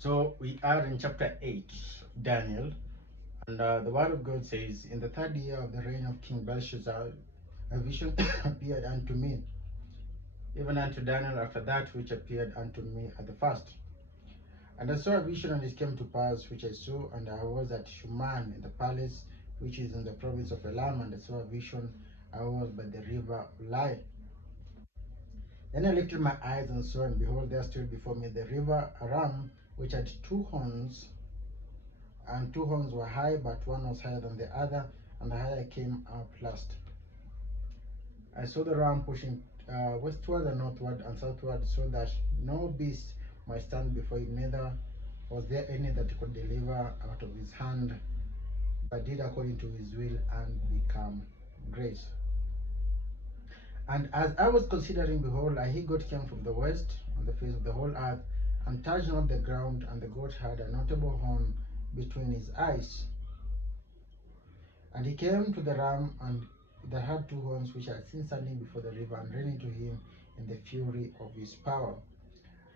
So we are in chapter 8, Daniel, and the word of God says, "In the third year of the reign of King Belshazzar, a vision appeared unto me, even unto Daniel after that which appeared unto me at the first. And I saw a vision, and it came to pass, which I saw, and I was at Shuman in the palace, which is in the province of Elam, and I saw a vision, I was by the river Ulai. Then I lifted my eyes and saw, and behold, there stood before me the river Aram, which had two horns, and two horns were high, but one was higher than the other, and the higher came up last. I saw the ram pushing westward and northward and southward, so that no beast might stand before him, neither was there any that could deliver out of his hand, but did according to his will and become great. And as I was considering, behold, a he-goat came from the west on the face of the whole earth, and touched not the ground, and the goat had a notable horn between his eyes. And he came to the ram, and that had two horns, which I had seen standing before the river, and ran into him in the fury of his power.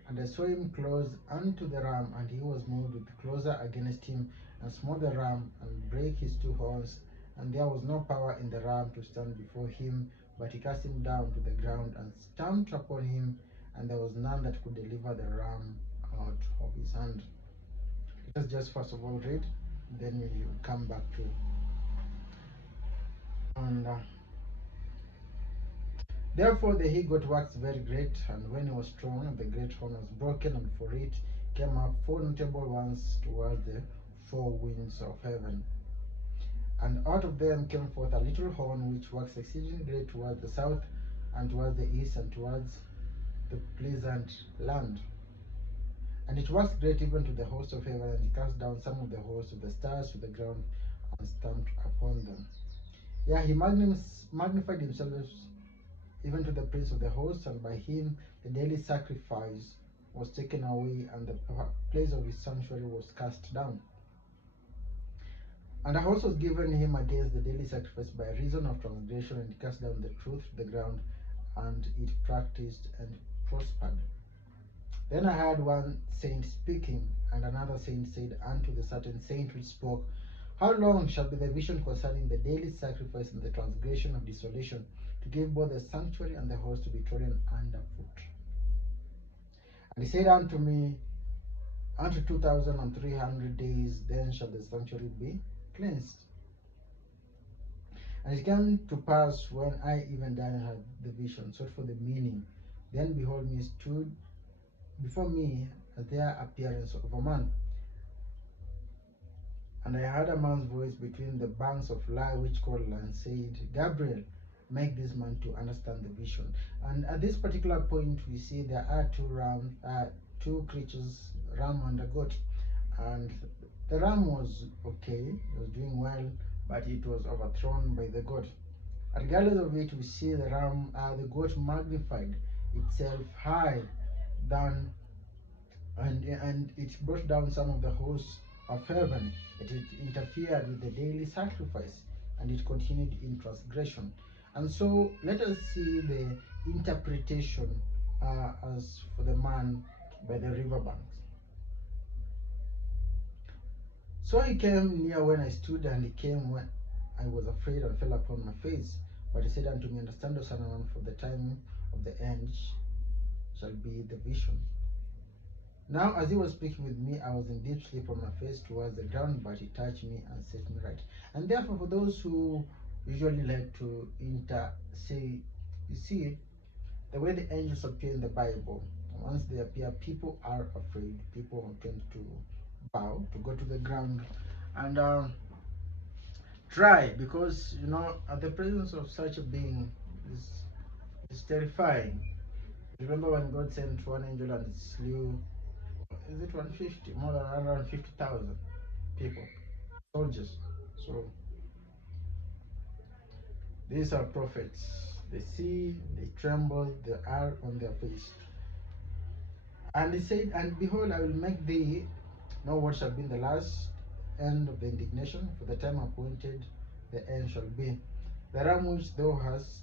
And I saw him close unto the ram, and he was moved with closer against him, and smote the ram, and brake his two horns. And there was no power in the ram to stand before him, but he cast him down to the ground, and stamped upon him, and there was none that could deliver the ram out of his hand. Let us just first of all read, then we will come back to. And therefore the he-goat waxed very great, and when he was strong, the great horn was broken, and for it came up four notable ones towards the four winds of heaven. And out of them came forth a little horn, which waxed exceeding great towards the south, and towards the east, and towards the pleasant land. And it waxed great even to the host of heaven, and he cast down some of the hosts of the stars to the ground, and stamped upon them. Yeah, he magnified himself even to the prince of the host, and by him the daily sacrifice was taken away, and the place of his sanctuary was cast down. And a host was given him against the daily sacrifice by reason of transgression, and he cast down the truth to the ground, and it practiced and prospered. Then I heard one saint speaking, and another saint said unto the certain saint which spoke, How long shall be the vision concerning the daily sacrifice and the transgression of desolation, to give both the sanctuary and the host to be trodden under foot? And he said unto me, Unto 2,300 days, then shall the sanctuary be cleansed. And it came to pass, when I, even Daniel, had the vision, sought for the meaning, then behold, me stood before me there appearance of a man. And I heard a man's voice between the banks of Ulai, which called, and said, Gabriel, make this man to understand the vision. And at this particular point, we see there are two creatures, ram and a goat. And the ram was okay, it was doing well, but it was overthrown by the goat. Regardless of it, we see the goat magnified itself high than, and it brought down some of the hosts of heaven. It interfered with the daily sacrifice, and it continued in transgression. And so let us see the interpretation as for the man by the riverbanks. So he came near when I stood, and he came when I was afraid, and fell upon my face. But he said unto me, Understand, O son of man, for the time of the end shall be the vision. Now as he was speaking with me, I was in deep sleep on my face towards the ground, but he touched me and set me right. And therefore, for those who usually like to say, you see, the way the angels appear in the Bible, once they appear, people are afraid. People tend to bow, to go to the ground, and try, because at the presence of such a being is terrifying. Remember when God sent one angel and it slew, is it 150, more than 150,000 people, soldiers? So these are prophets. They see, they tremble, they are on their face. And he said, And behold, I will make thee know what shall be the last end of the indignation, for the time appointed the end shall be. The ram which thou hast,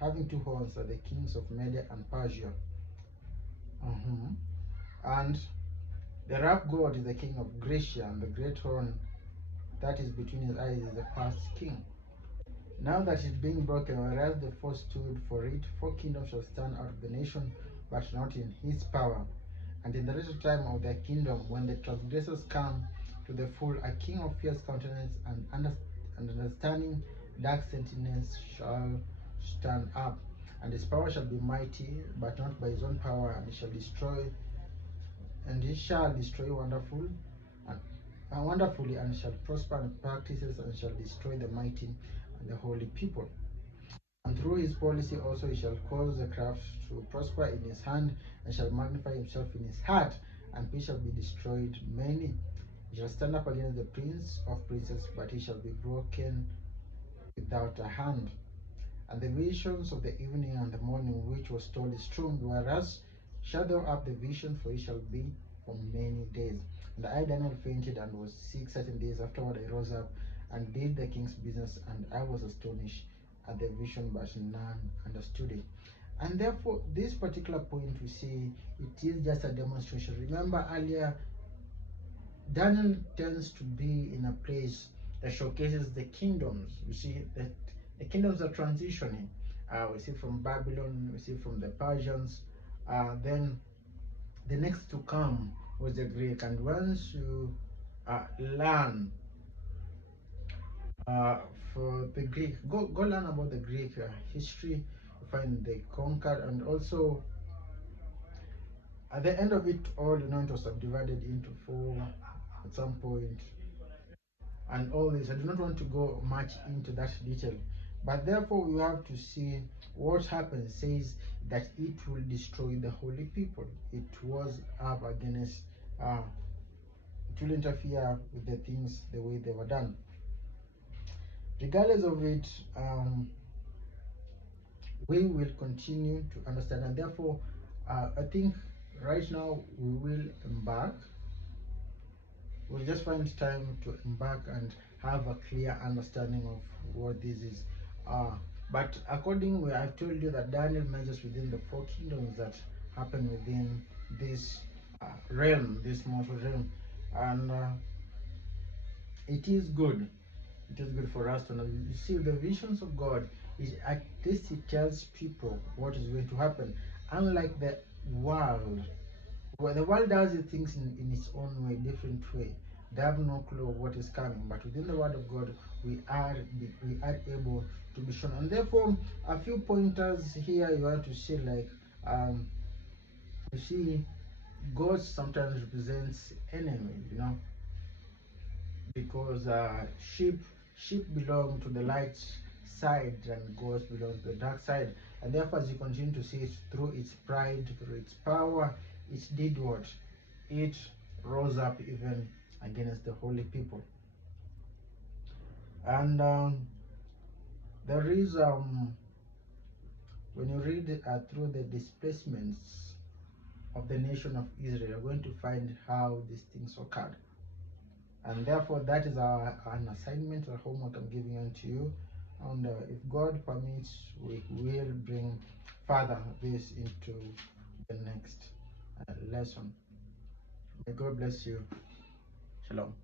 having two horns, are the kings of Media and Persia. And The rough god is the king of Gracia, and the great horn that is between his eyes is the first king. Now that it is being broken, whereas the four stood for it, 4 kingdoms shall stand out of the nation, but not in his power. And in the later time of their kingdom, when the transgressors come to the full, a king of fierce countenance and understanding dark sentences shall stand up. And his power shall be mighty, but not by his own power, and he shall destroy wonderfully, and shall prosper in practices, and shall destroy the mighty and the holy people. And through his policy also he shall cause the craft to prosper in his hand, and shall magnify himself in his heart, and peace shall be destroyed many. He shall stand up against the prince of princes, but he shall be broken without a hand. And the visions of the evening and the morning which was told is true, whereas shut thou up the vision, for it shall be for many days. And I, Daniel, fainted and was sick certain days. Afterward I rose up and did the king's business, and I was astonished at the vision, but none understood it. And therefore, this particular point, we see it is just a demonstration. Remember earlier, Daniel tends to be in a place that showcases the kingdoms. We see that the kingdoms are transitioning. We see from Babylon, we see from the Persians. Then the next to come was the Greek. And once you learn for the Greek, go learn about the Greek history. You find they conquered, and also at the end of it all, it was subdivided into four at some point, and all this. I do not want to go much into that detail, but therefore we have to see what happens. Says that it will destroy the holy people. It was up against, it will interfere with the things the way they were done. Regardless of it, we will continue to understand, and therefore I think right now we will embark. We'll just find time to embark and have a clear understanding of what this is. But accordingly, I've told you that Daniel measures within the 4 kingdoms that happen within this realm, this mortal realm, and it is good. It is good for us to know. You see, the visions of God is at least it tells people what is going to happen. Unlike the world, well, the world does things in its own way, different way. They have no clue of what is coming. But within the Word of God, we are able to be shown. And therefore, a few pointers here you have to see, like you see, God sometimes represents enemy, because sheep belong to the light side, and goats belong to the dark side. And therefore, as you continue to see it, through its pride, through its power, it did what? It rose up even against the holy people. And there is, when you read through the displacements of the nation of Israel, you're going to find how these things occurred. And therefore, that is an assignment, a homework I'm giving unto you. And if God permits, we will bring further this into the next lesson. May God bless you. Shalom.